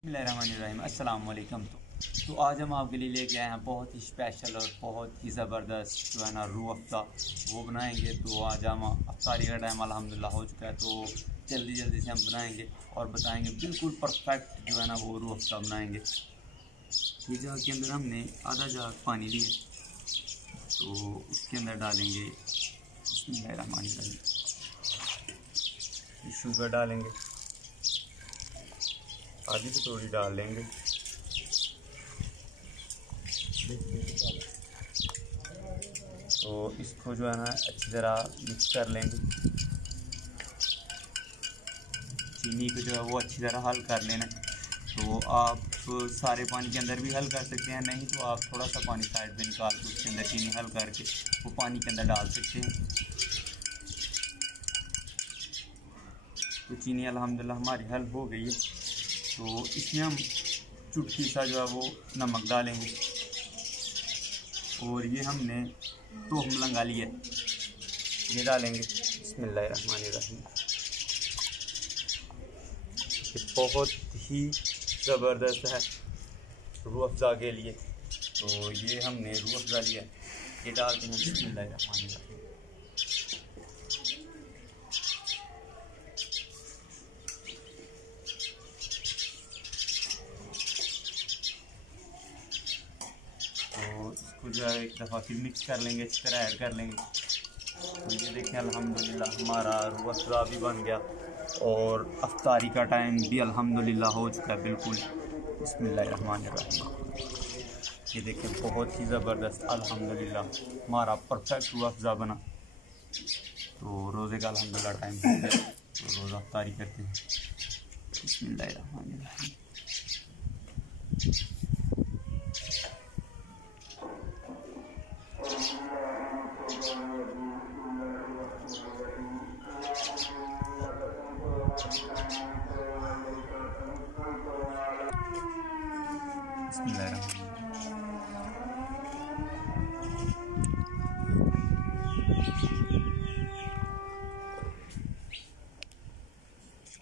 बिस्मिल्लाहिर्रहमानिर्रहीम अस्सलाम वालेकुम। तो आज हम आपके लिए लेके आए हैं बहुत ही स्पेशल और बहुत ही ज़बरदस्त जो है ना रूह अफ़ज़ा वो बनाएंगे। तो आज हम अफ्तारी का टाइम अल्हम्दुलिल्लाह हो चुका है, तो जल्दी जल्दी से हम बनाएंगे और बताएंगे बिल्कुल परफेक्ट जो है ना वो रूह अफ़ज़ा बनाएंगे। ये जाग के अंदर हमने आधा जाग पानी लिया, तो उसके अंदर डालेंगे बिस्मिल्लाहिर्रहमानिर्रहीम शुगर डालेंगे, आधी तो थोड़ी डाल लेंगे। तो इसको जो है ना अच्छी तरह मिक्स कर लेंगे। चीनी को जो है वो अच्छी तरह हल कर लेना। तो आप सारे पानी के अंदर भी हल कर सकते हैं, नहीं तो आप थोड़ा सा पानी साइड पे निकाल के उसके अंदर चीनी हल करके वो पानी के अंदर डाल सकते हैं। तो चीनी अल्हम्दुलिल्लाह हमारी हल हो गई है। तो इसमें हम चुटकी सा जो है वो नमक डालेंगे, और ये हमने तोहम लंगा लिया ये डालेंगे। बिस्मिल्लाहिर्रहमानिर्रहीम। ये बहुत ही ज़बरदस्त है रूह अफ़ज़ा के लिए। तो ये हमने रूह अफ़ज़ा लिया, ये डालते हैं। बिस्मिल्लाहिर्रहमानिर्रहीम। तो इसको जो है एक दफ़ा फिर मिक्स कर लेंगे, अच्छी तरह ऐड कर लेंगे। तो ये देखें अल्हम्दुलिल्लाह हमारा रूह अफ़ज़ा भी बन गया और अफ्तारी का टाइम भी अल्हम्दुलिल्लाह हो चुका है बिल्कुल। बिस्मिल्लाहिर्रहमानिर्रहीम। ये देखें बहुत ही ज़बरदस्त अल्हम्दुलिल्लाह हमारा परफेक्ट रूह अफ़ज़ा बना। तो रोज़े का अल्हम्दुलिल्लाह टाइम हो गया, तो रोज़ा अफ्तारी करते हैं। बिस्मिल्लाहिर्रहमानिर्रहीम।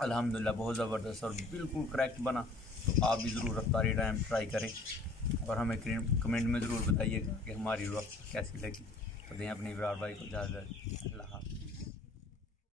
अल्हम्दुलिल्लाह बहुत ज़बरदस्त और बिल्कुल करेक्ट बना। तो आप भी ज़रूर अफ्तारी टाइम ट्राई करें और हमें कमेंट में ज़रूर बताइएगा कि हमारी रूह कैसी लगी। तो दें अपने विराट भाई को इजाज़त। अल्लाह हाफ़िज़।